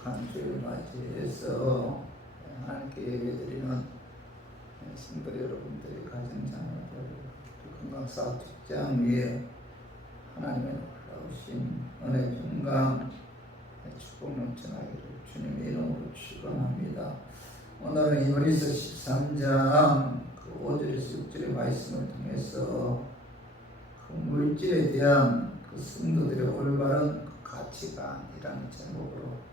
거룩한 주를 맞이해서 하나님께 예배드리는 성도 여러분들의 가정자녀들, 건강사업 직장 위에 하나님의 놀라우신 은혜 평강 축복 넘쳐나기를 주님의 이름으로 축원합니다. 오늘은 히브리서 13장 5절에서 6절의 말씀을 통해서 그 물질에 대한 그 성도들의 올바른 가치관이라는 제목으로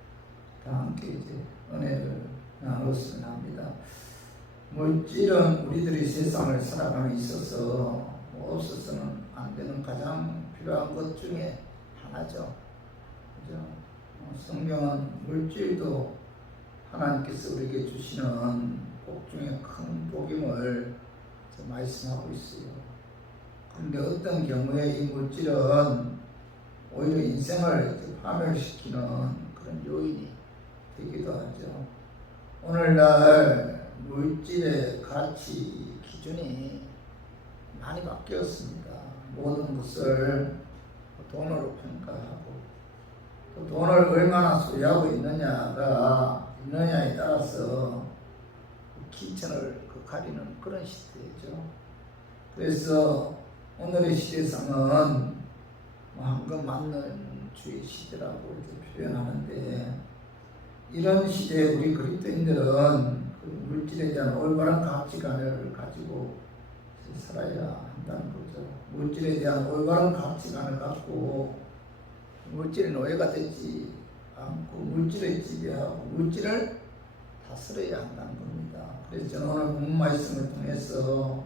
다 함께 이제 은혜를 나눴으면 합니다. 물질은 우리들이 세상을 살아감에 있어서 없어서는 안 되는 가장 필요한 것 중에 하나죠. 그죠? 성경은 물질도 하나님께서 우리에게 주시는 복 중에 큰 복임을 말씀하고 있어요. 그런데 어떤 경우에 이 물질은 오히려 인생을 파멸시키는 그런 요인이 되기도 하죠. 오늘날 물질의 가치 기준이 많이 바뀌었습니다. 모든 것을 돈으로 평가하고 또 돈을 얼마나 소유하고 있느냐에 따라서 기천을 가리는 그런 시대죠. 그래서 오늘의 시대상은 황금 만능주의 시대라고 표현하는데, 이런 시대에 우리 그리스도인들은 그 물질에 대한 올바른 가치관을 가지고 살아야 한다는 거죠. 물질에 대한 올바른 가치관을 갖고 물질의 노예가 되지 않고 물질을 지배하고 물질을 다스려야 한다는 겁니다. 그래서 저는 오늘 본문 말씀을 통해서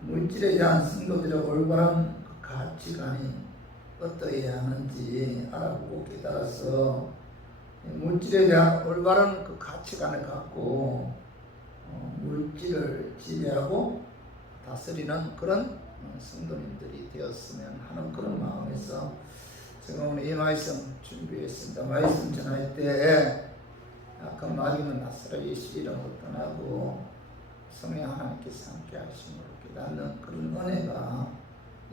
물질에 대한 성도들의 올바른 가치관이 어떠해야 하는지 알아보고 깨달아서 물질에 대한 올바른 그 가치관을 갖고 물질을 지배하고 다스리는 그런 성도님들이 되었으면 하는 그런 마음에서 제가 오늘 이 말씀 준비했습니다. 말씀 전할 때 아까 마귀는 나사렛 예수 이름으로 떠나고 성령 하나님께서 함께 하심으로 깨닫는 그런 은혜가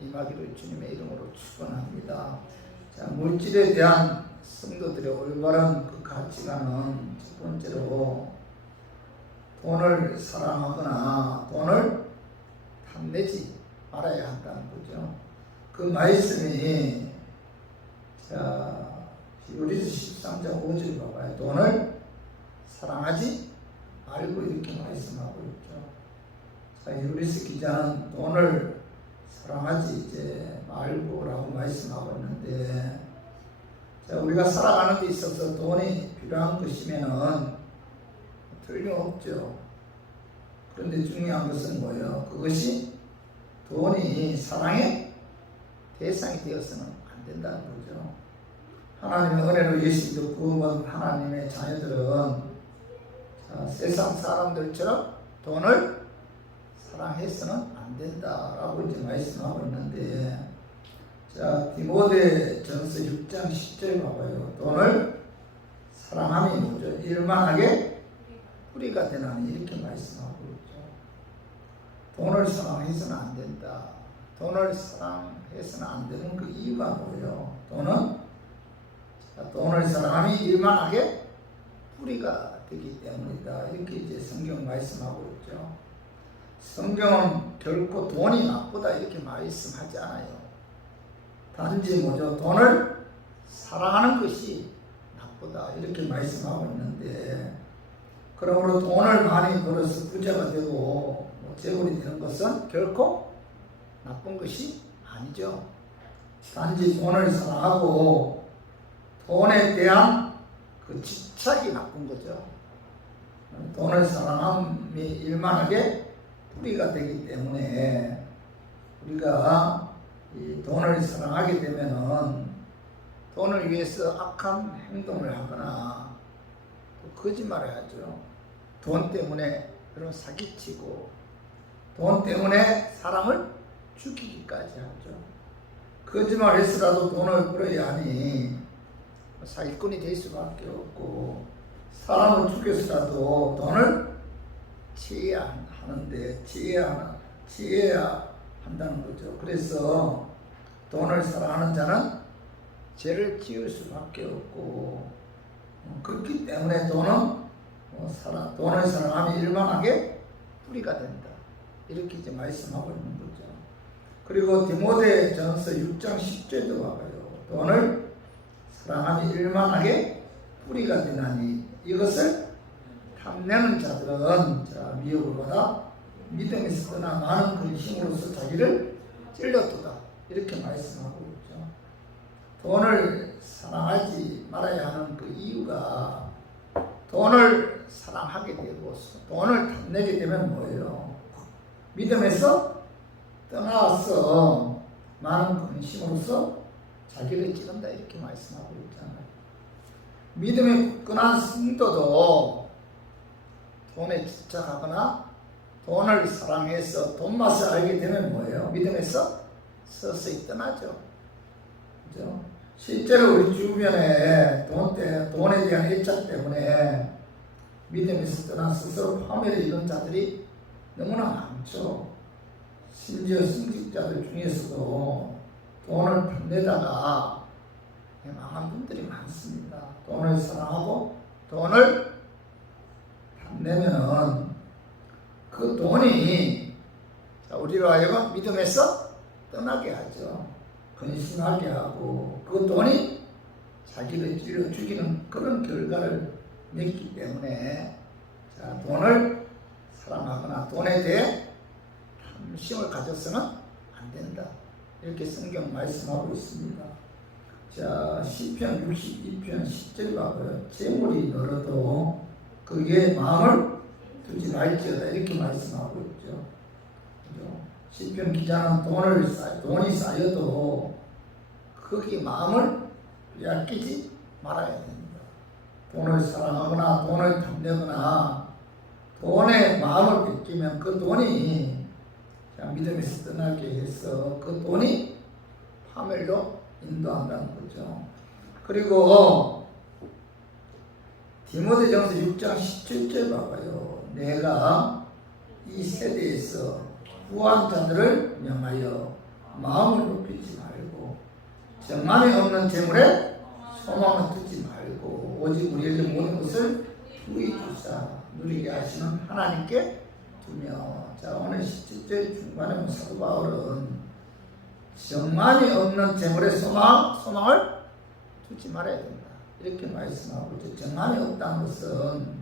임하기를 주님의 이름으로 축원합니다. 자, 물질에 대한 성도들의 올바른 그 가치관은 첫 번째로 돈을 사랑하거나 돈을 탐내지 말아야 한다는 거죠. 그 말씀이 자, 히브리서 13장 5절 봐봐요. 돈을 사랑하지 말고 이렇게 말씀하고 있죠. 자, 히브리서 기자는 돈을 사랑하지 이제 말고라고 말씀하고 있는데, 자, 우리가 살아가는 데 있어서 돈이 필요한 것이면은 틀림없죠. 그런데 중요한 것은 뭐예요? 그것이 돈이 사랑의 대상이 되어서는 안 된다는 거죠. 하나님의 은혜로 예수 믿고 구원받은 하나님의 자녀들은 자, 세상 사람들처럼 돈을 사랑해서는 안 된다라고 이제 말씀하고 있는데, 자, 디모데전서 6장 10절 봐봐요. 돈을 사랑함이 뭐죠? 일만하게 뿌리가 되나니 이렇게 말씀하고 있죠. 돈을 사랑해서는 안 된다. 돈을 사랑해서는 안 되는 그 이유가 뭐예요? 돈을 사랑함이 일만하게 뿌리가 되기 때문이다. 이렇게 이제 성경 말씀하고 있죠. 성경은 결코 돈이 나쁘다 이렇게 말씀하지 않아요. 단지 뭐죠? 돈을 사랑하는 것이 나쁘다 이렇게 말씀하고 있는데, 그러므로 돈을 많이 벌어서 부자가 되고 재물이 되는 것은 결코 나쁜 것이 아니죠. 단지 돈을 사랑하고 돈에 대한 그 집착이 나쁜 거죠. 돈을 사랑함이 일만하게 뿌리가 되기 때문에 우리가 이 돈을 사랑하게 되면은 돈을 위해서 악한 행동을 하거나 또 거짓말을 하죠. 돈 때문에 그런 사기치고 돈 때문에 사람을 죽이기까지 하죠. 거짓말해서라도 돈을 벌어야 하니 사기꾼이 될 수밖에 없고, 사람을 죽여서라도 돈을 취해야 하는데 취해야 한다는 거죠. 그래서 돈을 사랑하는 자는 죄를 지을 수밖에 없고 그렇기 때문에 돈은 돈을 사랑하면 일만하게 뿌리가 된다. 이렇게 이제 말씀하고 있는 거죠. 그리고 디모데전서 6장 10절도 봐봐요. 돈을 사랑하면 일만하게 뿌리가 되나니 이것을 탐내는 자들은 미혹을 받아 믿음에서 떠나 많은 근심으로서 자기를 찔렸도다. 이렇게 말씀하고 있죠. 돈을 사랑하지 말아야 하는 그 이유가 돈을 사랑하게 되고 돈을 탐내게 되면 뭐예요? 믿음에서 떠나서 많은 근심으로서 자기를 찌른다. 이렇게 말씀하고 있잖아요. 믿음에 굳건한 성도도 돈에 집착하거나 돈을 사랑해서 돈 맛을 알게 되면 뭐예요? 믿음에서 서서히 떠나죠. 그죠? 실제로 우리 주변에 돈에 대한 애착 때문에 믿음에서 떠나 스스로 파멸을 이룬 자들이 너무나 많죠. 심지어 성직자들 중에서도 돈을 탐내다가 망한 분들이 많습니다. 돈을 사랑하고 돈을 탐내면은 그 돈이 우리로 하여금 믿음에서 떠나게 하죠. 근심하게 하고 그 돈이 자기를 찔러 죽이는 그런 결과를 냈기 때문에 돈을 사랑하거나 돈에 대해 탐심을 가져서는 안 된다. 이렇게 성경 말씀하고 있습니다. 시편 62편 10절 봐봐요. 재물이 늘어도 그게 마음을 두지 말지어다. 이렇게 말씀하고 있죠. 시편 기자는 돈이 쌓여도 거기에 마음을 빼앗기지 말아야 됩니다. 돈을 사랑하거나 돈을 탐내거나 돈에 마음을 뺏기면 그 돈이 믿음에서 떠나게 해서 그 돈이 파멸로 인도한다는 거죠. 그리고 디모데전서 6장 17절 봐봐요. 내가 이 세대에서 구한 자들을 명하여 마음을 높이지 말고 정만이 없는 재물에 소망을 두지 말고 오직 우리에게 모든 것을 부히 주사 누리게 하시는 하나님께 두며. 오늘 17절 중반에 사도 바울은 정만이 없는 재물에 소망을 두지 말아야 된다. 이렇게 말씀하고 있죠. 정만이 없다는 것은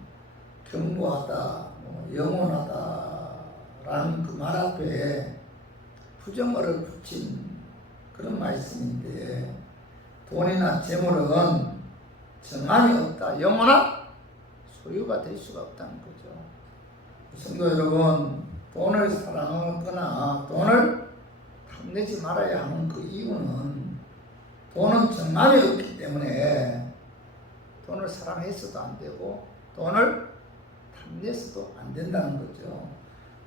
견고하다, 영원하다라는 그 말 앞에 부정어를 붙인 그런 말씀인데 돈이나 재물은 정만이 없다, 영원한 소유가 될 수가 없다는 거죠. 성도 여러분, 돈을 사랑하거나 돈을 탐내지 말아야 하는 그 이유는 돈은 정만이 없기 때문에 돈을 사랑해서도 안 되고 돈을 탐내서도 안 된다는 거죠.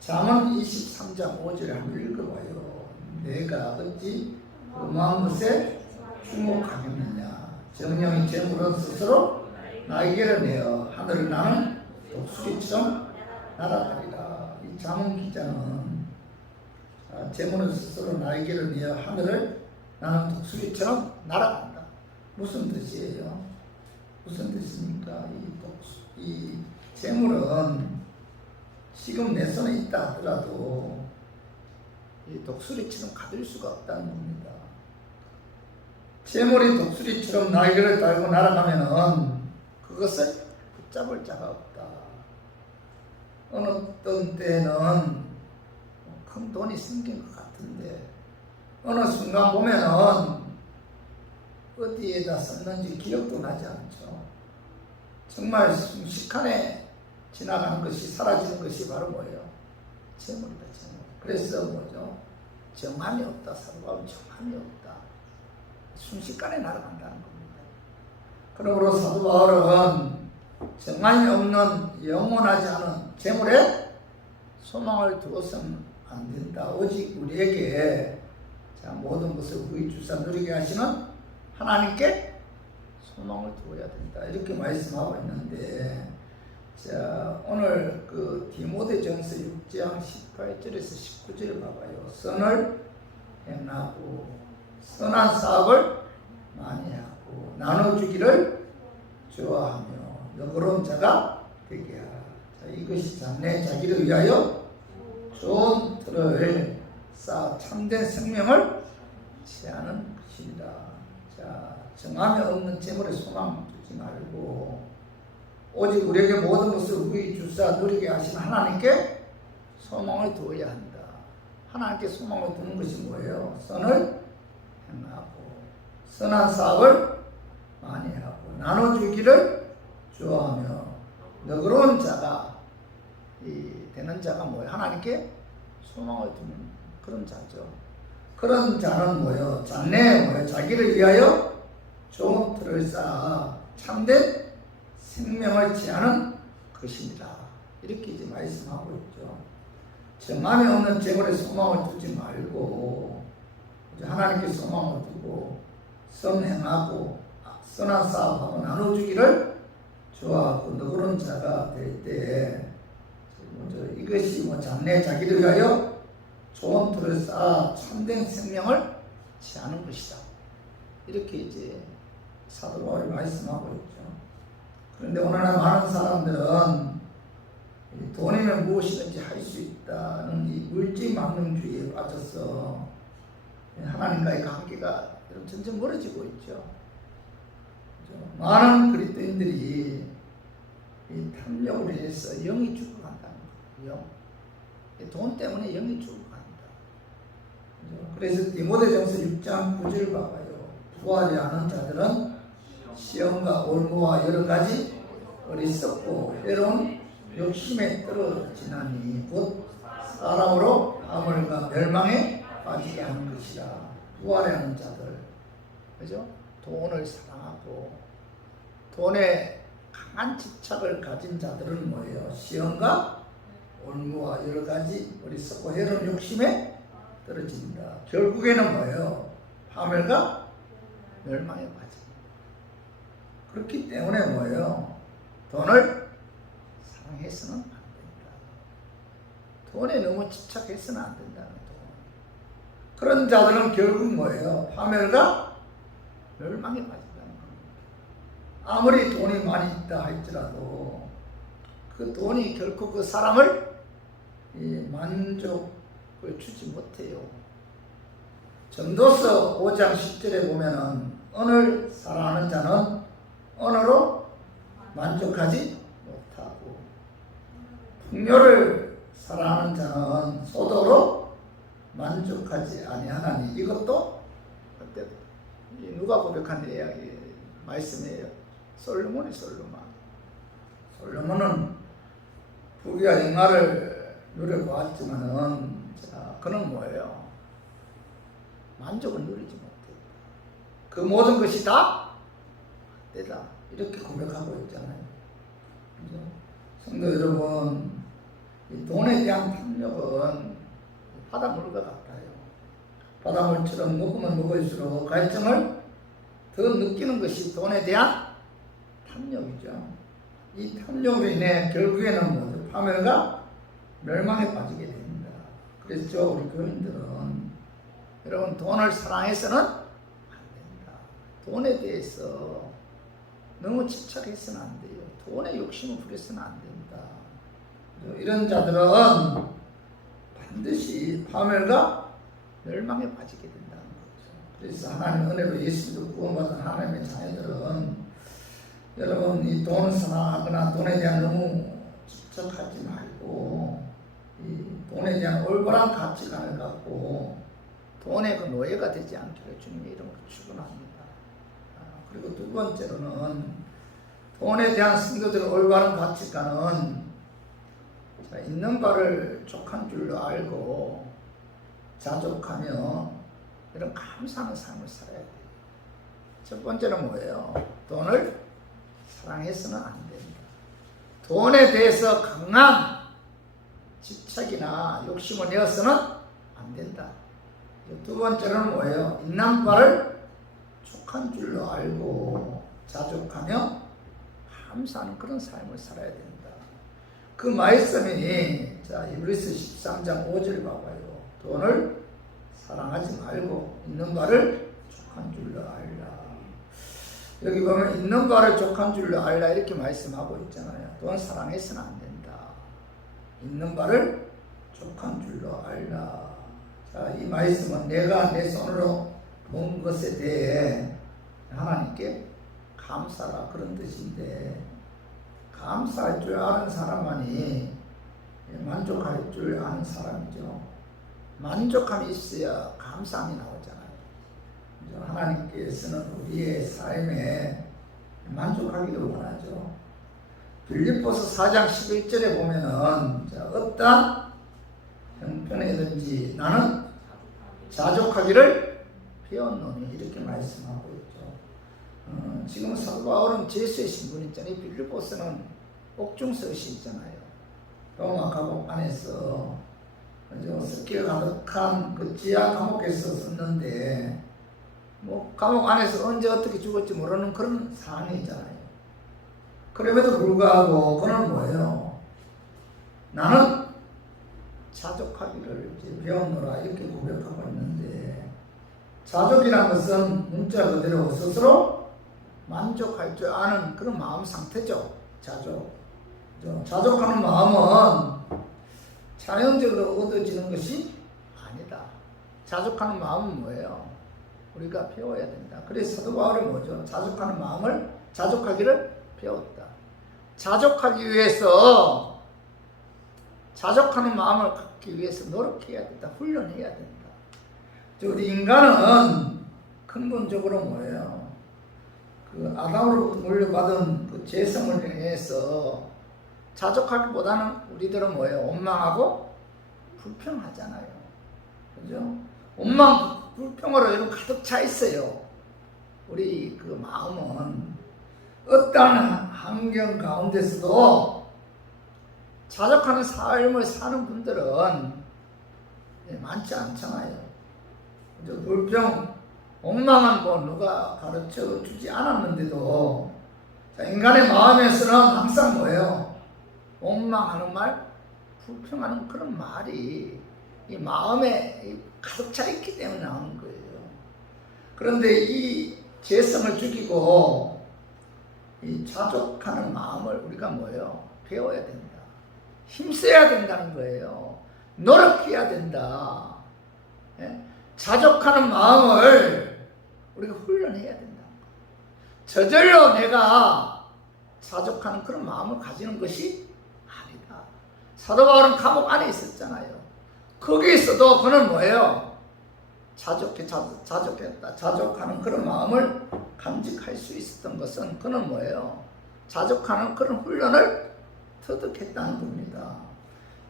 잠언 23장 5절에 한번 읽어봐요. 내가 어찌 음한 것에 주목하겠느냐. 정령이 재물은 스스로 나에게를 내어 하늘을 나는 독수리처럼 날아가리라. 이 잠언 기자는 재물은 스스로 나에게를 내어 하늘을 나는 독수리처럼 날아간다. 무슨 뜻이에요? 무슨 뜻입니까? 이 재물은 지금 내 손에 있다 하더라도 이 독수리처럼 가둘 수가 없다는 겁니다. 재물이 독수리처럼 날개를 달고 날아가면은 그것을 붙잡을 자가 없다. 어떤 때는 큰 돈이 생긴 것 같은데 어느 순간 보면은 어디에다 썼는지 기억도 나지 않죠. 정말 순식간에 지나가는 것이, 사라지는 것이 바로 뭐예요? 재물이다, 재물. 그래서 뭐죠? 정함이 없다. 사도 바울은 정함이 없다. 순식간에 날아간다는 겁니다. 그러므로 사도 바울은 정함이 없는 영원하지 않은 재물에 소망을 두어서는 안 된다. 오직 우리에게 모든 것을 후히 주사 누리게 하시는 하나님께 소망을 두어야 된다. 이렇게 말씀하고 있는데, 오늘 그 디모데전서 6장 18절에서 19절 봐봐요. 선을 행하고 선한 사업을 많이 하고 나눠주기를 좋아하며 너그러운 자가 되게 하라. 자, 이것이 장래 자기를 위하여 좋은 틀을 쌓아 참된 생명을 취하는 것입니다. 자, 정함이 없는 재물에 소망 두지 말고 오직 우리에게 모든 것을 우리 주사 누리게 하신 하나님께 소망을 두어야 한다. 하나님께 소망을 두는 것이 뭐예요? 선을 행하고 선한 사업을 많이 하고 나눠주기를 좋아하며 너그러운 자가 되는 자가 뭐예요? 하나님께 소망을 두는 그런 자죠. 그런 자는 뭐예요? 장래에 뭐예요? 자기를 위하여 좋은 틀을 쌓아 참된 생명을 취하는 것입니다. 이렇게 이제 말씀하고 있죠. 정함이 없는 재물에 소망을 두지 말고 하나님께 소망을 두고 선행하고 선한 사업하고 나눠주기를 좋아하고 너그러운 자가 될 때 이것이 장래 자기를 위하여 좋은 틀을 쌓아 참된 생명을 취하는 것이다. 이렇게 이제 사도 바울이 말씀하고 있죠. 그런데 오늘날 많은 사람들은 돈이면 무엇이든지 할 수 있다는 이 물질망령주의에 빠져서 하나님과의 관계가 점점 멀어지고 있죠. 많은 그리스도인들이 이 탐욕으로 인해서 영이 죽어간다는 거예요. 돈 때문에 영이 죽어간다. 그래서 디모데전서 6장 9절 봐봐요. 부하지 않은 자들은 시험과 올무와 여러 가지 어리석고 해로운 욕심에 떨어지나니 곧 사람으로 파멸과 멸망에 빠지게 하는 것이라. 부하려는 자들, 그죠? 돈을 사랑하고 돈에 강한 집착을 가진 자들은 뭐예요? 시험과 올무와 여러 가지 어리석고 해로운 욕심에 떨어진다. 결국에는 뭐예요? 파멸과 멸망에 빠집니다. 그렇기 때문에 뭐예요? 돈을 사랑해서는 안 된다. 돈에 너무 집착해서는 안 된다는 돈. 그런 자들은 결국 뭐예요? 파멸과 멸망에 빠진다는 겁니다. 아무리 돈이 많이 있다 할지라도 그 돈이 결코 그 사람을 만족을 주지 못해요. 전도서 5장 10절에 보면은 언을 사랑하는 자는 언어로 만족하지 못하고 풍요를 사랑하는 자는 소도로 만족하지 아니하나니. 이것도 누가 고백한 이야기 말씀이에요. 솔로몬이 솔로몬은 부귀와 영화를 누려보았지만은 그는 뭐예요? 만족을 누리지 못해요. 그 모든 것이 다 때다. 이렇게 고백하고 있잖아요. 그죠? 성도 여러분, 이 돈에 대한 탐욕은 바닷물과 같아요. 바닷물처럼 먹으면 먹을수록 갈증을 더 느끼는 것이 돈에 대한 탐욕이죠. 이 탐욕으로 인해 결국에는 뭐죠? 파멸과 멸망에 빠지게 됩니다. 그래서 우리 교인들은 여러분 돈을 사랑해서는 안 된다. 돈에 대해서 너무 집착해서는 안 돼요. 돈에 욕심을 부려서는 안 된다. 이런 자들은 반드시 파멸과 멸망에 빠지게 된다는 거죠. 그래서 하나님의 은혜로 예수도 구원받은 하나님의 자녀들은 여러분 이 돈을 사랑하거나 돈에 대한 너무 집착하지 말고 이 돈에 대한 올바른 가치관을 갖고 돈의 그 노예가 되지 않기를 주님의 이름으로 축원합니다. 그리고 두 번째로는 돈에 대한 성도들의 올바른 가치관은 있는 바를 족한 줄로 알고 자족하며 이런 감사하는 삶을 살아야 돼요. 첫 번째는 뭐예요? 돈을 사랑해서는 안 됩니다. 돈에 대해서 강한 집착이나 욕심을 내어서는 안 된다. 두 번째는 뭐예요? 있는 바를 족한 줄로 알고 자족하며 감사하는 그런 삶을 살아야 된다. 그 말씀이 히브리서 13장 5절 봐봐요. 돈을 사랑하지 말고 있는 바를 족한 줄로 알라. 여기 보면 있는 바를 족한 줄로 알라 이렇게 말씀하고 있잖아요. 돈 사랑해서는 안 된다. 있는 바를 족한 줄로 알라. 자, 이 말씀은 내가 내 손으로 본 것에 대해 하나님께 감사라 그런 뜻인데, 감사할 줄 아는 사람만이 만족할 줄 아는 사람이죠. 만족함이 있어야 감사함이 나오잖아요. 하나님께서는 우리의 삶에 만족하기를 원하죠. 빌립보서 4장 11절에 보면은 어떠한 형편이든지 나는 자족하기를 배웠노니 이렇게 말씀하고 있죠. 지금 사도 바울은 제수의 신분 있잖아요. 빌립보서는 옥중서시 있잖아요. 로마 감옥 안에서 습기가 가득한 그 지하 감옥에서 썼는데, 뭐 감옥 안에서 언제 어떻게 죽을지 모르는 그런 상황이잖아요. 그럼에도 불구하고 그는 뭐예요? 나는 자족하기를 이제 배웠노라 이렇게 고백하고 있는데, 자족이라는 것은 문자 그대로 스스로 만족할 줄 아는 그런 마음 상태죠. 자족하는 마음은 자연적으로 얻어지는 것이 아니다. 자족하는 마음은 뭐예요? 우리가 배워야 된다. 그래서 사도 바울이 뭐죠? 자족하는 마음을, 자족하기를 배웠다. 자족하기 위해서, 자족하는 마음을 갖기 위해서 노력해야 된다. 훈련해야 된다. 우리 인간은 근본적으로 뭐예요? 그 아담으로부터 물려받은 그 죄성을 인해서 자족하기보다는 우리들은 뭐예요? 원망하고 불평하잖아요. 그죠? 원망, 불평으로 이런 가득 차 있어요. 우리 그 마음은 어떠한 환경 가운데서도 자족하는 삶을 사는 분들은 많지 않잖아요. 그죠? 불평, 원망은 뭐 누가 가르쳐 주지 않았는데도 인간의 마음에서는 항상 뭐예요? 원망하는 말, 불평하는 그런 말이 이 마음에 가득 차 있기 때문에 나오는 거예요. 그런데 이 죄성을 죽이고 이 자족하는 마음을 우리가 뭐예요? 배워야 된다. 힘써야 된다는 거예요. 노력해야 된다. 예? 자족하는 마음을 우리가 훈련해야 된다. 저절로 내가 자족하는 그런 마음을 가지는 것이 아니다. 사도 바울은 감옥 안에 있었잖아요. 거기에서도 그는 뭐예요? 자족했다. 자족하는 그런 마음을 감직할 수 있었던 것은 그는 뭐예요? 자족하는 그런 훈련을 터득했다는 겁니다.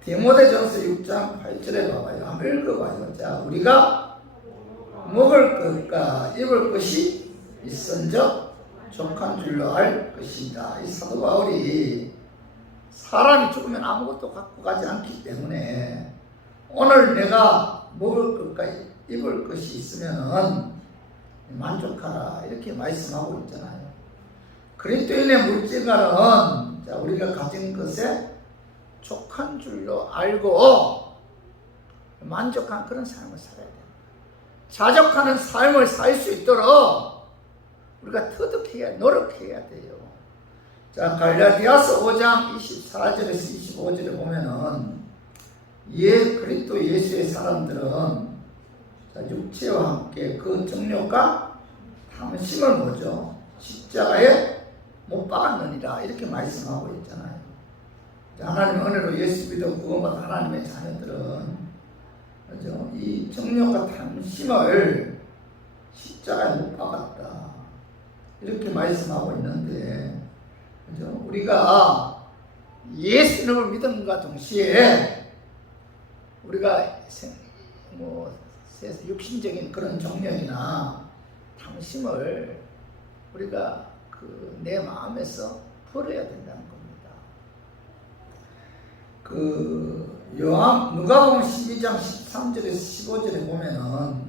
디모데전서 6장 8절에 봐봐요. 한번 읽어봐요. 자, 우리가 먹을 것과 입을 것이 있은즉 족한 줄로 알 것이다. 이 사도 바울이 사람이 죽으면 아무것도 갖고 가지 않기 때문에 오늘 내가 먹을 것과 입을 것이 있으면 만족하라 이렇게 말씀하고 있잖아요. 그리스도인의 물질과는 우리가 가진 것에 족한 줄로 알고 만족한 그런 삶을 살아야 됩니다. 자족하는 삶을 살 수 있도록 우리가 터득해야, 노력해야 돼요. 자, 갈라디아서 5장 24절에서 25절에 보면은 그리스도 예수의 사람들은 육체와 함께 그 정욕과 탐심을 뭐죠? 십자가에 못 박았느니라 이렇게 말씀하고 있잖아요. 하나님의 은혜로 예수 믿어 구원받은 하나님의 자녀들은 그죠? 이 정욕과 탐심을 십자가에 못 박았다 이렇게 말씀하고 있는데, 그죠? 우리가 예수님을 믿음과 동시에 우리가 육신적인 그런 정욕이나 탐심을 우리가 내 마음에서 버려야 된다는 겁니다. 누가복음 12장 13절에서 15절에 보면은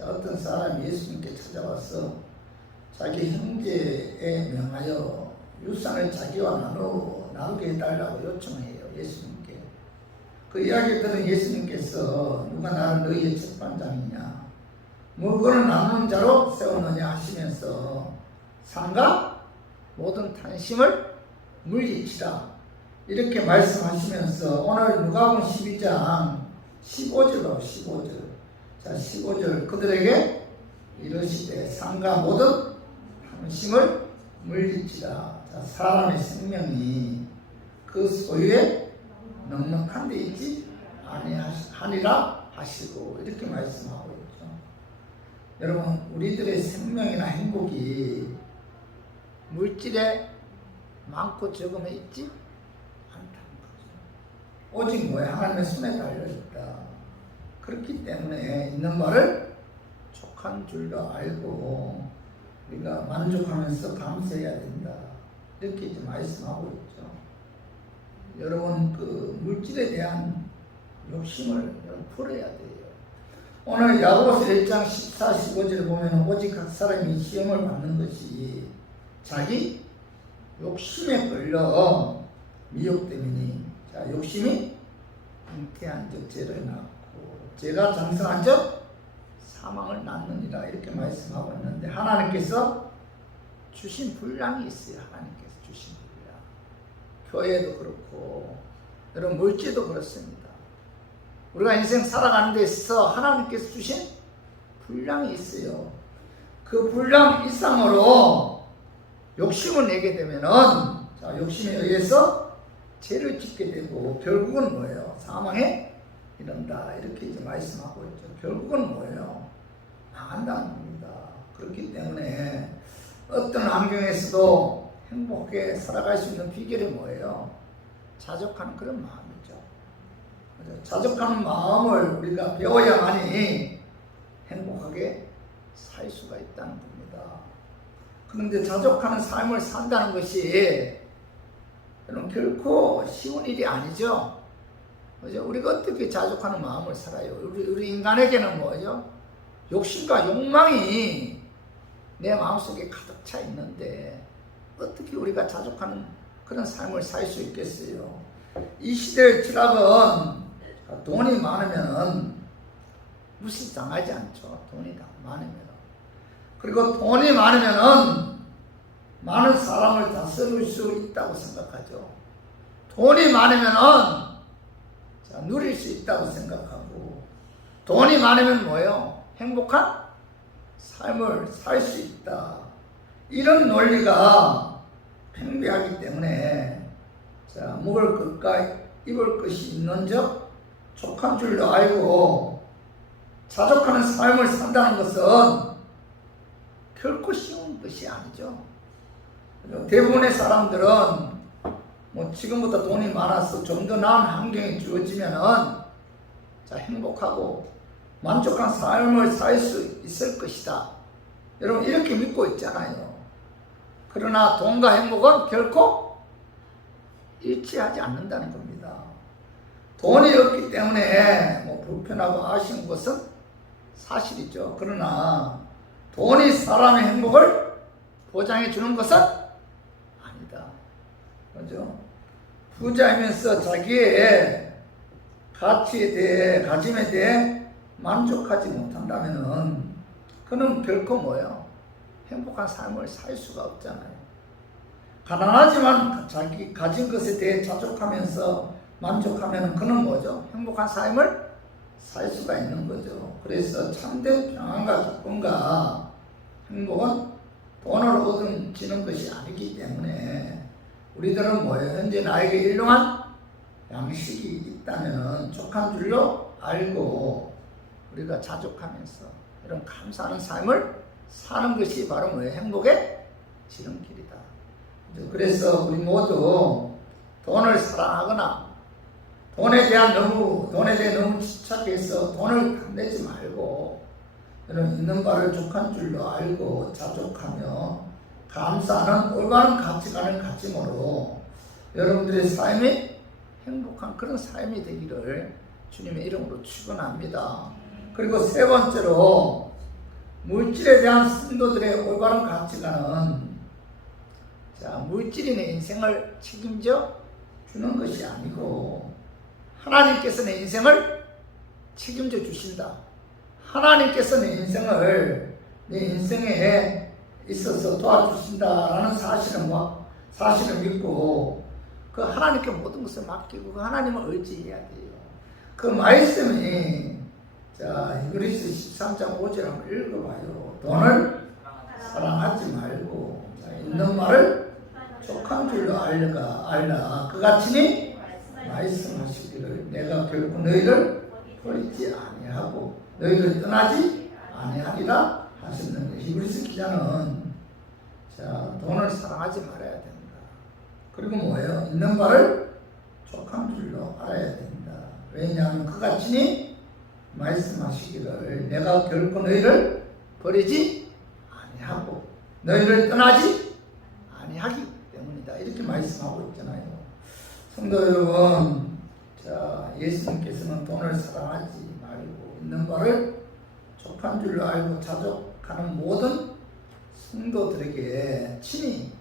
어떤 사람이 예수님께 찾아와서 자기 형제에 명하여 유산을 자기와 나누게 해달라고 요청해요. 예수님께. 그 이야기를 들은 예수님께서 누가 나를 너희의 책반장이냐, 물건을 나누는 자로 세우느냐 하시면서 상가 모든 탐심을 물리치라. 이렇게 말씀하시면서 오늘 누가복음 12장 15절로 15절. 자, 15절 그들에게 이르시되 상가 모든 탐심을 물리치라. 자, 사람의 생명이 그 소유에 넉넉한 데 있지 아니하니라 하시고 이렇게 말씀하고 있죠. 여러분, 우리들의 생명이나 행복이 물질에 많고 적음에 있지 않다는 거죠. 오직 뭐야? 하나님의 손에 달려있다. 그렇기 때문에 있는 바를 족한 줄도 알고 우리가 만족하면서 감사해야 된다. 이렇게 이제 말씀하고 있죠. 여러분, 그 물질에 대한 욕심을 풀어야 돼요. 오늘 야고보서 1장 14, 15절에 보면 오직 각 사람이 시험을 받는 것이 자기 욕심에 끌려 미혹됨이니. 자, 욕심이 잉태한 적 죄를 낳고 죄가 장성한 적 사망을 낳느니라. 이렇게 말씀하고 있는데 하나님께서 주신 분량이 있어요. 하나님께서 주신 분량. 교회도 그렇고 여러분 물질도 그렇습니다. 우리가 인생 살아가는 데 있어서 하나님께서 주신 분량이 있어요. 그 분량 이상으로 욕심을 내게 되면은, 자, 욕심에 의해서 죄를 짓게 되고 결국은 뭐예요? 사망에 이른다. 이렇게 이제 말씀하고 있죠. 결국은 뭐예요? 망한다는 겁니다. 그렇기 때문에 어떤 환경에서도 행복하게 살아갈 수 있는 비결이 뭐예요? 자족하는 그런 마음이죠. 자족하는 마음을 우리가 배워야만이 행복하게 살 수가 있다는 겁니다. 그런데 자족하는 삶을 산다는 것이 여러분 결코 쉬운 일이 아니죠. 그죠? 우리가 어떻게 자족하는 마음을 살아요? 우리 인간에게는 뭐죠? 욕심과 욕망이 내 마음속에 가득 차 있는데 어떻게 우리가 자족하는 그런 삶을 살 수 있겠어요? 이 시대의 철학은 돈이 많으면 무시당하지 않죠. 돈이 많으면. 그리고 돈이 많으면 많은 사람을 다스릴 수 있다고 생각하죠. 돈이 많으면 누릴 수 있다고 생각하고, 돈이 많으면 뭐예요? 행복한 삶을 살 수 있다. 이런 논리가 팽배하기 때문에 먹을 것과 입을 것이 있는 적 족한 줄로 알고 자족하는 삶을 산다는 것은 결코 쉬운 것이 아니죠. 대부분의 사람들은 지금보다 돈이 많아서 좀 더 나은 환경이 주어지면은 행복하고 만족한 삶을 살 수 있을 것이다. 여러분 이렇게 믿고 있잖아요. 그러나 돈과 행복은 결코 일치하지 않는다는 겁니다. 돈이 없기 때문에 불편하고 아쉬운 것은 사실이죠. 그러나 돈이 사람의 행복을 보장해 주는 것은 아니다. 그죠? 부자이면서 자기의 가치에 대해, 가짐에 대해 만족하지 못한다면은 그는 결코 뭐예요? 행복한 삶을 살 수가 없잖아요. 가난하지만 자기 가진 것에 대해 자족하면서 만족하면 그는 뭐죠? 행복한 삶을 살 수가 있는 거죠. 그래서 참된 평안과 기쁨과 행복은 돈으로 얻어지는 것이 아니기 때문에 우리들은 뭐예요? 현재 나에게 일용한 양식이 있다면 족한 줄로 알고 우리가 자족하면서 이런 감사하는 삶을 사는 것이 바로 뭐예요? 행복의 지름길이다. 그래서 우리 모두 돈을 사랑하거나 돈에 대해 너무 집착해서 돈을 탐내지 말고 여러분 있는 바를 족한 줄로 알고 자족하며 감사하는 올바른 가치관을 가짐으로 여러분들의 삶이 행복한 그런 삶이 되기를 주님의 이름으로 축원합니다. 그리고 세 번째로 물질에 대한 성도들의 올바른 가치관은 물질이 내 인생을 책임져 주는 것이 아니고 하나님께서 내 인생을 책임져 주신다. 하나님께서 내 인생의 있어서 도와주신다라는 사실을 믿고 그 하나님께 모든 것을 맡기고 그 하나님을 의지해야 돼요. 그 말씀이 자 히브리서 13장 5절 한번 읽어봐요. 돈을 사랑하지 말고 자, 있는 말을 족한 줄로 알라. 그같이 말씀하시기를 내가 결국 너희를 버리지 아니하고 너희를 떠나지 아니하리라 하셨는데 히브리서 기자는 자 돈을 사랑하지 말아야 된다. 그리고 뭐예요? 있는 바를 족한 줄로 알아야 된다. 왜냐하면 그같이 말씀하시기를 내가 결코 너희를 버리지 아니하고 너희를 떠나지 아니하기 때문이다. 이렇게 말씀하고 있잖아요. 성도 여러분, 자 예수님께서는 돈을 사랑하지 말고 있는 바를 족한 줄로 알고 자족하는 모든 성도들에게 친히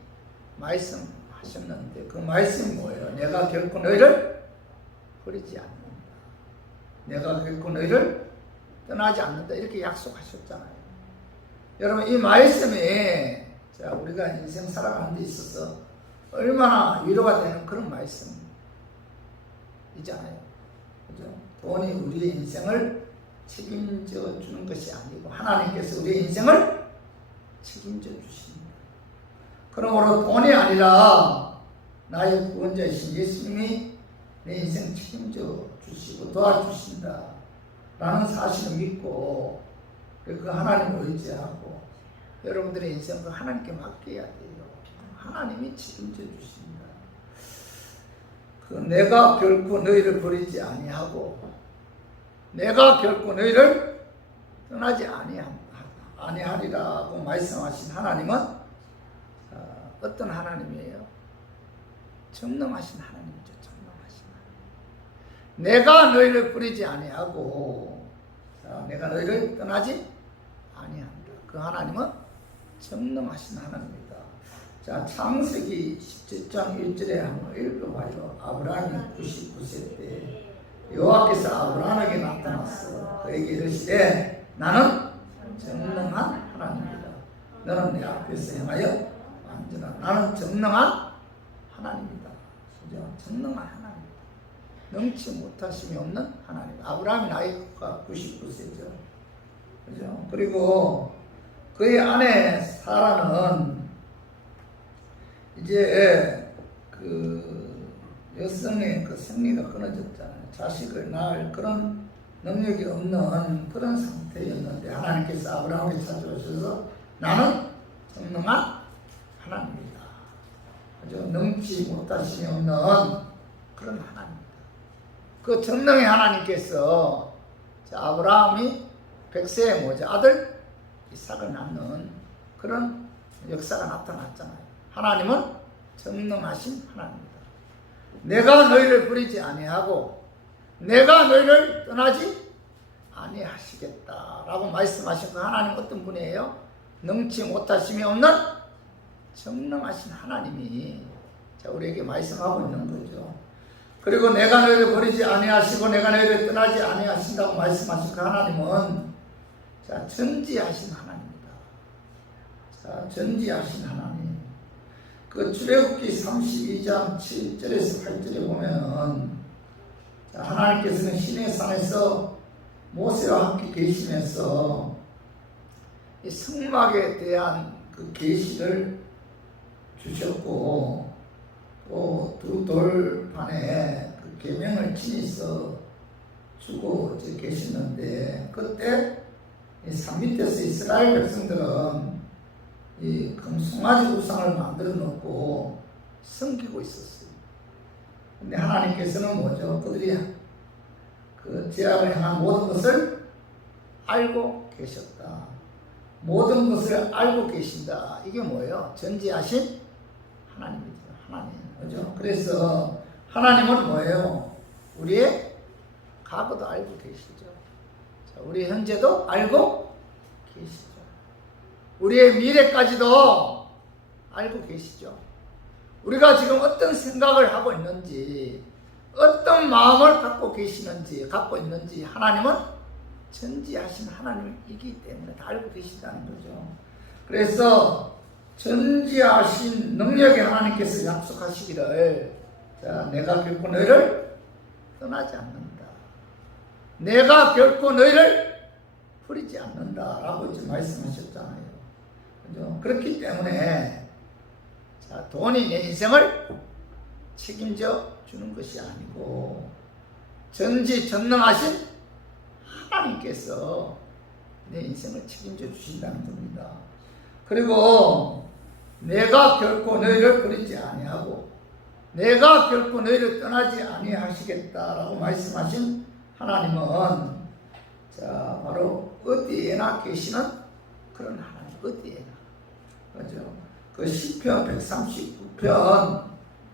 말씀하셨는데 그 말씀이 뭐예요? 내가 결코 너희를 버리지 않는다. 내가 결코 너희를 떠나지 않는다. 이렇게 약속하셨잖아요. 여러분 이 말씀이 자 우리가 인생 살아가는 데 있어서 얼마나 위로가 되는 그런 말씀이잖아요. 그죠? 돈이 우리의 인생을 책임져 주는 것이 아니고 하나님께서 우리의 인생을 책임져 주십니다. 그러므로 돈이 아니라 나의 구원자이신 예수님이 내 인생 책임져 주시고 도와주신다 라는 사실을 믿고 그 하나님을 의지하고 여러분들의 인생을 하나님께 맡겨야 돼요. 하나님이 책임져 주십니다. 그 내가 결코 너희를 버리지 아니하고 내가 결코 너희를 떠나지 아니하리라고 말씀하신 하나님은 어떤 하나님이에요? 전능하신 하나님이죠. 전능하신 하나님. 내가 너희를 버리지 아니하고 내가 너희를 떠나지 아니한다. 그 하나님은 전능하신 하나님입니다. 자 창세기 17장 1절에 한번 읽어봐요. 아브라함이 99세 때 여호와께서 아브라함에게 나타났어. 그에게 이르시되 나는 전능한 하나님이다. 너는 내 앞에서 행하여 완전한 나는 전능한 하나님이다. 그죠? 전능한 하나님이다. 능치 못하심이 없는 하나님. 아브라함이 나이가 99세죠. 그죠? 그리고 그의 아내 사라는 이제 그 여성의 그 생리가 끊어졌잖아요. 자식을 낳을 그런 능력이 없는 그런 상태였는데 하나님께서 아브라함에게 찾아오셔서 나는 전능한 하나님이다. 그죠? 능치 못하심이 없는 그런 하나님이다. 그 전능의 하나님께서 아브라함이 100세의 모자 아들 이삭을 낳는 그런 역사가 나타났잖아요. 하나님은 전능하신 하나님입니다. 내가 너희를 버리지 아니하고 내가 너희를 떠나지 아니하시겠다라고 말씀하신 그 하나님 어떤 분이에요? 능치 못하심이 없는 전능하신 하나님이 우리에게 말씀하고 있는 거죠. 그리고 내가 너희를 버리지 아니하시고 내가 너희를 떠나지 아니하신다고 말씀하신 그 하나님은 전지하신 하나님입니다. 전지하신 하나님. 그 출애굽기 32장 7절에서 8절에 보면 하나님께서는 시내산에서 모세와 함께 계시면서 이 성막에 대한 그 계시를 주셨고 또 두 돌판에 그 계명을 친히서 주고 계시는데 그때 이 산 밑에서 이스라엘 백성들은 이 금송아지 우상을 만들어 놓고 섬기고 있었어요. 근데 하나님께서는 뭐죠? 그들이 그 죄악을 향한 모든 것을 알고 계셨다. 모든 것을 알고 계신다. 이게 뭐예요? 전지하신 하나님이죠. 하나님. 그죠? 그래서 하나님은 뭐예요? 우리의 과거도 알고 계시죠. 우리 현재도 알고 계시죠. 우리의 미래까지도 알고 계시죠. 우리가 지금 어떤 생각을 하고 있는지, 어떤 마음을 갖고 있는지 하나님은 전지하신 하나님이기 때문에 다 알고 계시다는 거죠. 그래서 전지하신 능력의 하나님께서 약속하시기를, 자, 내가 결코 너희를 떠나지 않는다. 내가 결코 너희를 버리지 않는다라고 지금 말씀하셨잖아요. 그죠? 그렇기 때문에, 자, 돈이 내 인생을 책임져 주는 것이 아니고 전지전능하신 하나님께서 내 인생을 책임져 주신다는 겁니다. 그리고 내가 결코 너희를 버리지 아니하고 내가 결코 너희를 떠나지 아니하시겠다라고 말씀하신 하나님은, 자, 바로 어디에나 계시는 그런 하나님, 어디에나. 그죠? 그 시편 139편,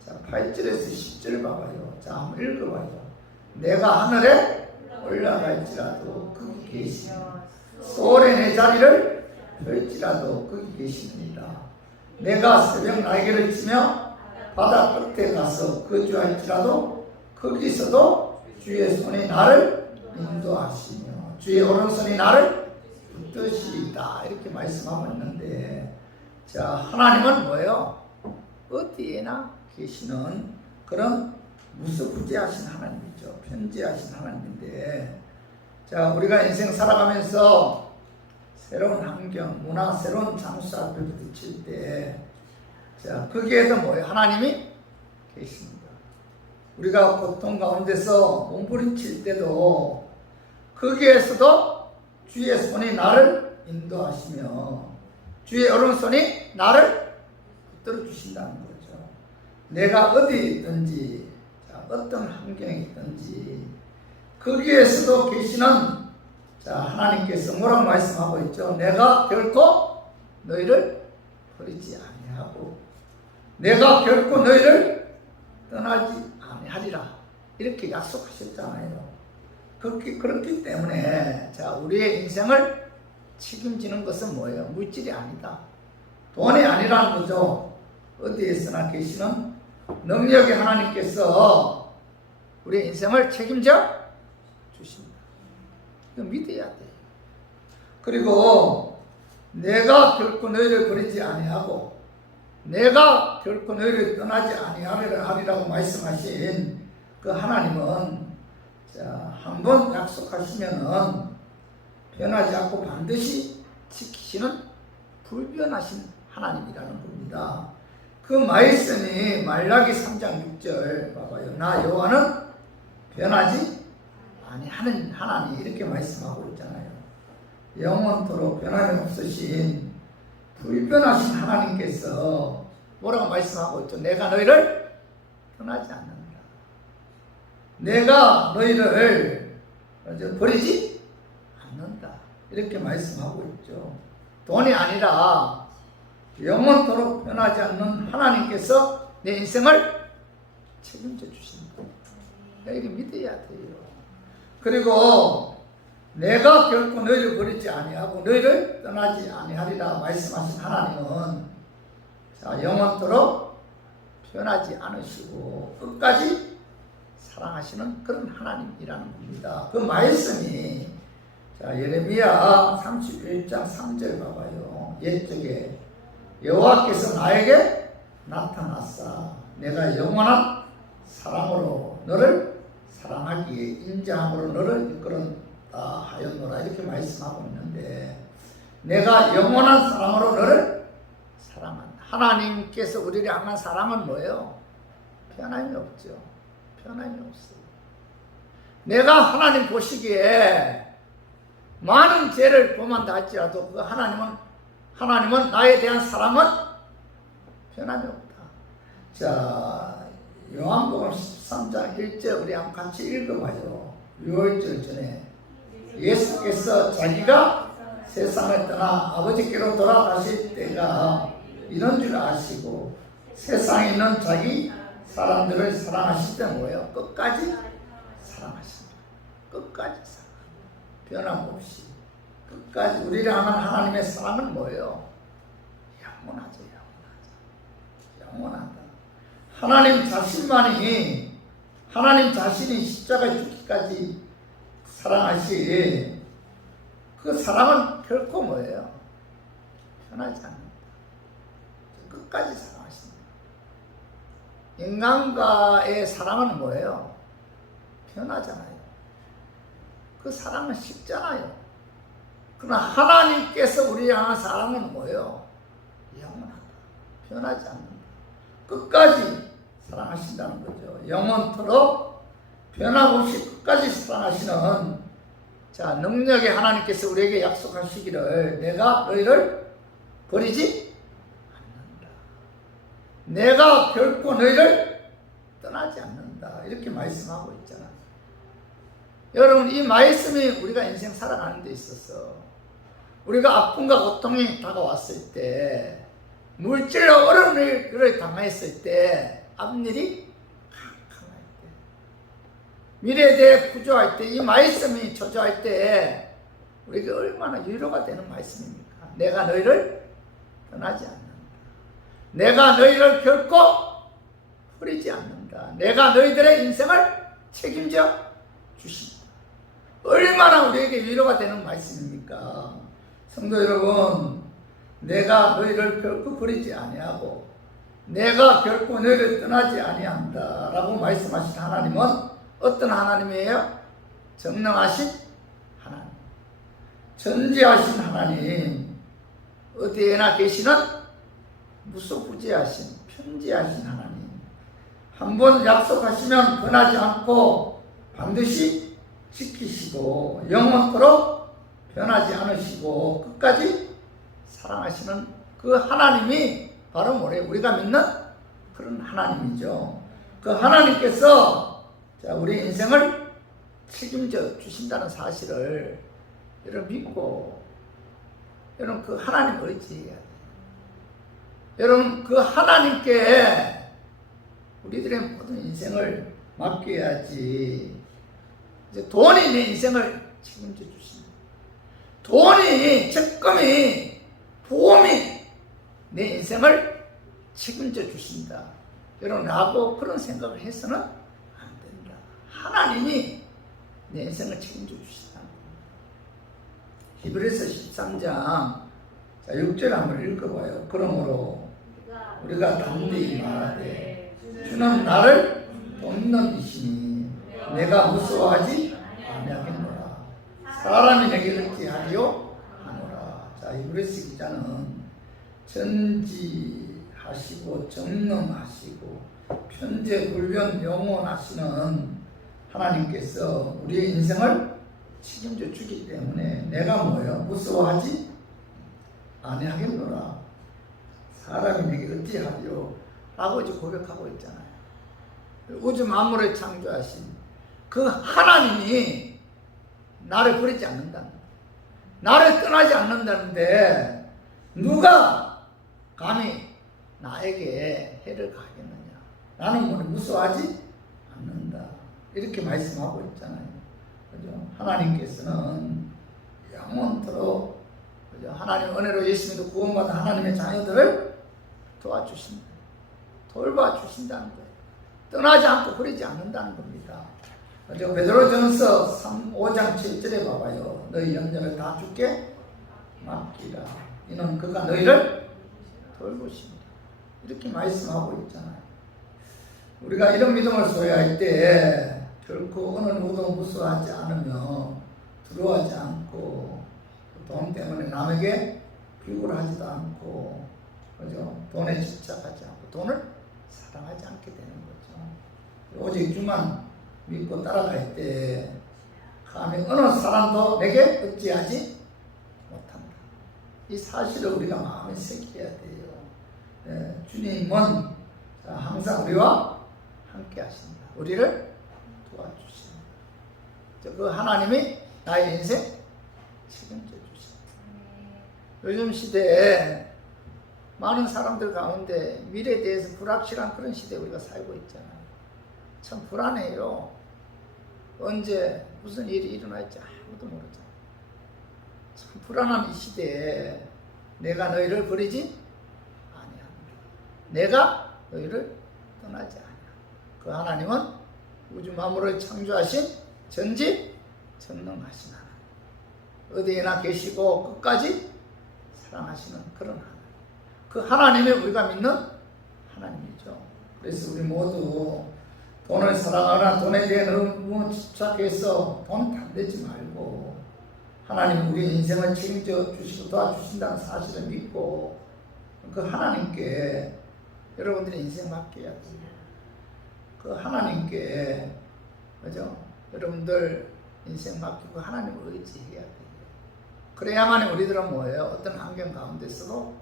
자, 8절에서 10절 봐봐요. 자, 한번 읽어봐요. 내가 하늘에 올라갈지라도 거기 계시며 소홀히 내 자리를 펼지라도 거기 계십니다. 내가 새벽 날개를 치며 바다 끝에 가서 거주할지라도 거기서도 주의 손이 나를 인도하시며 주의 오른손이 나를 붙드시리다, 이렇게 말씀하고 있는데, 자, 하나님은 뭐예요? 어디에나 계시는 그런 무소부재하신 하나님이죠. 편재하신 하나님인데, 자, 우리가 인생 살아가면서 새로운 환경, 문화, 새로운 장소 앞에 부딪힐 때, 자, 거기에도 뭐예요? 하나님이 계십니다. 우리가 고통 가운데서 몸부림칠 때도 거기에서도 주의 손이 나를 인도하시며 주의 오른손이 나를 붙들어 주신다는 거죠. 내가 어디 있든지, 자, 어떤 환경에 있든지 거기에서도 계시는, 자, 하나님께서 뭐라고 말씀하고 있죠? 내가 결코 너희를 버리지 아니하고 내가 결코 너희를 떠나지 아니하리라, 이렇게 약속하셨잖아요. 그렇기 때문에, 자, 우리의 인생을 책임지는 것은 뭐예요? 물질이 아니다. 돈이 아니라는 거죠. 어디에서나 계시는 능력의 하나님께서 우리의 인생을 책임져 주십니다. 이거 믿어야 돼요. 그리고 내가 결코 너희를 버리지 아니하고 내가 결코 너희를 떠나지 아니하리라고 말씀하신 그 하나님은, 자, 한번 약속하시면은 변하지 않고 반드시 지키시는 불변하신 하나님이라는 겁니다. 그 말씀이 말라기 3장 6절 봐봐요. 나 여호와는 변하지 아니하는 하나님, 이렇게 말씀하고 있잖아요. 영원토록 변함이 없으신 불변하신 하나님께서 뭐라고 말씀하고 있죠? 내가 너희를 떠나지 않는다. 내가 너희를 버리지 않는다, 이렇게 말씀하고 있죠. 돈이 아니라 영원토록 변하지 않는 하나님께서 내 인생을 책임져 주신다. 이렇게 믿어야 돼요. 그리고 내가 결코 너희를 버리지 아니하고 너희를 떠나지 아니하리라 말씀하신 하나님은, 자, 영원토록 변하지 않으시고 끝까지 사랑하시는 그런 하나님이라는 겁니다. 그 말씀이, 자, 예레미야 31장 3절 봐봐요. 옛적에 여호와께서 나에게 나타나사 내가 영원한 사랑으로 너를 사랑하기에 인자함으로 너를 이끌었다 하였노라, 이렇게 말씀하고 있는데, 내가 영원한 사랑으로 너를 사랑한다. 하나님께서 우리를 향한 사랑은 뭐예요? 변함이 없죠. 변함이 없어요. 내가 하나님 보시기에 많은 죄를 범한다 할지라도 그 하나님은 나에 대한 사랑은 변함이 없다. 자, 요한복음 13장 1절 우리 한번 같이 읽어봐요. 6월절 전에 예수께서 자기가 세상을 떠나 아버지께로 돌아가실 때가 이런 줄 아시고 세상에 있는 자기 사람들을 사랑하실 때 뭐예요? 끝까지 사랑하십니다. 끝까지 사랑, 변함없이 끝까지. 우리를 향한 하나님의 사랑은 뭐예요? 영원하죠. 영원하다. 하나님 자신이 십자가에 죽기까지 사랑하신 그 사랑은 결코 뭐예요? 변하지 않는다. 끝까지 사랑하신다. 인간과의 사랑은 뭐예요? 변하잖아요. 그 사랑은 식잖아요. 그러나 하나님께서 우리 향한 사랑은 뭐예요? 영원하다. 변하지 않는다. 끝까지 사랑하신다는 거죠. 영원토록 변함없이 끝까지 사랑하시는 능력의 하나님께서 우리에게 약속하시기를 내가 너희를 버리지 않는다. 내가 결코 너희를 떠나지 않는다. 이렇게 말씀하고 있잖아요. 여러분, 이 말씀이 우리가 인생 살아가는 데 있어서 우리가 아픔과 고통이 다가왔을 때, 물질로 어려운 일을 당했을 때, 앞일이 캄캄할 때, 미래에 대해 구조할 때, 이 말씀이 저조할 때 우리에게 얼마나 위로가 되는 말씀입니까? 내가 너희를 떠나지 않는다. 내가 너희를 결코 버리지 않는다. 내가 너희들의 인생을 책임져 주신다. 얼마나 우리에게 위로가 되는 말씀입니까? 성도 여러분, 내가 너희를 결코 버리지 아니하고 내가 결코 너희를 떠나지 아니한다 라고 말씀하신 하나님은 어떤 하나님이에요? 전능하신 하나님, 전지하신 하나님, 어디에나 계시는 무소부지하신 편지하신 하나님, 한번 약속하시면 변하지 않고 반드시 지키시고 영원토록 변하지 않으시고 끝까지 사랑하시는 그 하나님이 바로 뭐래요? 우리가 믿는 그런 하나님이죠. 그 하나님께서 우리 인생을 책임져 주신다는 사실을 여러분 믿고 여러분 그 하나님 의지해야 돼요. 여러분 그 하나님께 우리들의 모든 인생을 맡겨야지. 이제 돈이 내 인생을 책임져 주신다. 돈이, 적금이, 보험이 내 인생을 책임져 주신다. 여러분, 나하고 그런 생각을 해서는 안 된다. 하나님이 내 인생을 책임져 주신다. 히브리서 13장 6절 한번 읽어봐요. 그러므로 우리가 담대히 말하되 주는 나를 돕는 이시니 내가 무서워하지 아니하겠노라. 사람이 내게 어찌하리요 하노라. 히브리서 기자는 전지하시고 전능하시고 편재불변 영원하시는 하나님께서 우리의 인생을 책임져 주기 때문에 내가 뭐예요? 무서워하지 아니하겠노라. 사람이 내게 어찌하리요 라고 이제 고백하고 있잖아요. 우주 만물을 창조하신 그 하나님이 나를 버리지 않는다. 나를 떠나지 않는다는데 누가 감히 나에게 해를 가하겠느냐. 나는 뭐 무서워하지 않는다. 이렇게 말씀하고 있잖아요. 그죠? 하나님께서는 영원토록 그죠? 하나님 은혜로 예수 믿어 구원받은 하나님의 자녀들을 도와주신다. 돌봐주신다는 거예요. 떠나지 않고 버리지 않는다는 겁니다. 베드로전서 5장 7절에 봐봐요. 너희 염려를 다 주께 맡기라. 이는 그가 너희를 돌보십니다. 이렇게 말씀하고 있잖아요. 우리가 이런 믿음을 소유할 때 결코 어느 누구도 무서워하지 않으며 두려워하지 않고 돈 때문에 남에게 비굴 하지도 않고 그죠? 돈에 집착하지 않고 돈을 사랑하지 않게 되는 거죠. 오직 주만 믿고 따라갈 때 감히 어느 사람도 내게 어찌하지 못한다. 이 사실을 우리가 마음에 새겨야 돼요. 주님은 항상 우리와 함께 하신다. 우리를 도와주신다. 그 하나님이 나의 인생 책임져 주신다. 요즘 시대에 많은 사람들 가운데 미래에 대해서 불확실한 그런 시대에 우리가 살고 있잖아요. 참 불안해요. 언제 무슨 일이 일어날지 아무도 모르잖아요. 참 불안한 이 시대에 내가 너희를 버리지 아니한다. 내가 너희를 떠나지 아니한다. 그 하나님은 우주 만물을 창조하신 전지 전능하신 하나님. 어디에나 계시고 끝까지 사랑하시는 그런 하나님. 그 하나님이 우리가 믿는 하나님이죠. 그래서 우리 모두 돈을 사랑하거나 돈에 대해 너무 집착해서 돈 탐내지 말고 하나님 우리 인생을 책임져 주시고 도와주신다는 사실을 믿고 그 하나님께 여러분들의 인생 맡겨야 돼요. 그 하나님께 그죠? 여러분들 인생 맡기고 하나님을 의지해야 돼요. 그래야만 우리들은 뭐예요? 어떤 환경 가운데서도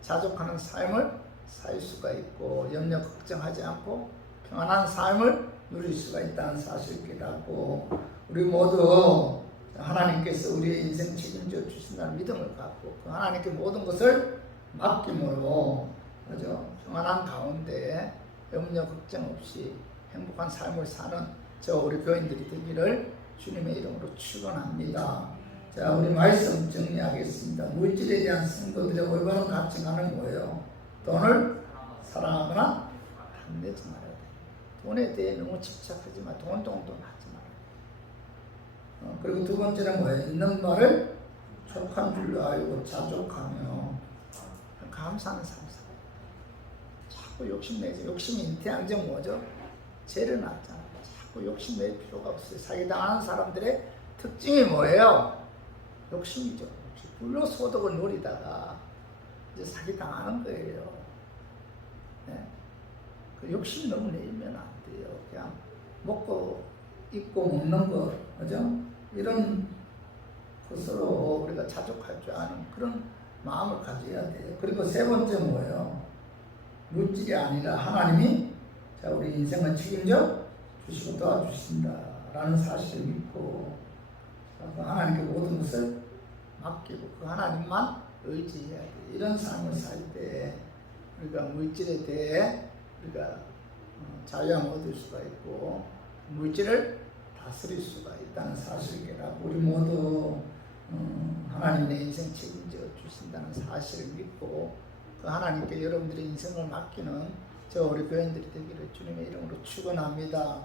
자족하는 삶을 살 수가 있고 염려 걱정하지 않고 평안한 삶을 누릴 수가 있다는 사실을 깨닫고 우리 모두 하나님께서 우리의 인생 책임져 주신다는 믿음을 갖고 그 하나님께 모든 것을 맡김으로 그죠? 평안한 가운데 염려 걱정 없이 행복한 삶을 사는 저 우리 교인들이 되기를 주님의 이름으로 축원합니다. 자, 우리 말씀 정리하겠습니다. 물질에 대한 성도들의 올바른 가치관은 뭐예요? 돈을 사랑하거나 탐내지 말아야 돼. 돈에 대해 너무 집착하지 마. 돈 하지 말아야 돼. 그리고 두 번째는 뭐예요? 있는 말을 족한 줄로 알고 자족하며 감사하는 삶 살아요. 자꾸 욕심내지. 욕심이 인태양적 뭐죠? 죄를 낳잖아요. 자꾸 욕심낼 필요가 없어요. 사기당하는 사람들의 특징이 뭐예요? 욕심이죠. 불로소득을 노리다가 이제 사기당하는 거예요. 네? 그 욕심 너무 내면 안 돼요. 그냥 먹고 입고 먹는 거, 그죠? 이런 것으로 우리가 자족할 줄 아는 그런 마음을 가져야 돼요. 그리고 세 번째 뭐예요? 물질이 아니라 하나님이 자, 우리 인생을 책임져 주시고 도와주신다라는 사실을 믿고 하나님께 모든 것을 맡기고 그 하나님만 의지해야 돼. 이런 삶을 살 때 우리가 물질에 대해 우리가 자유함을 얻을 수가 있고 물질을 다스릴 수가 있다는 사실을 깨닫고 우리 모두 하나님이 내 인생 책임져 주신다는 사실을 믿고 그 하나님께 여러분들의 인생을 맡기는 저 우리 교인들이 되기를 주님의 이름으로 축원합니다.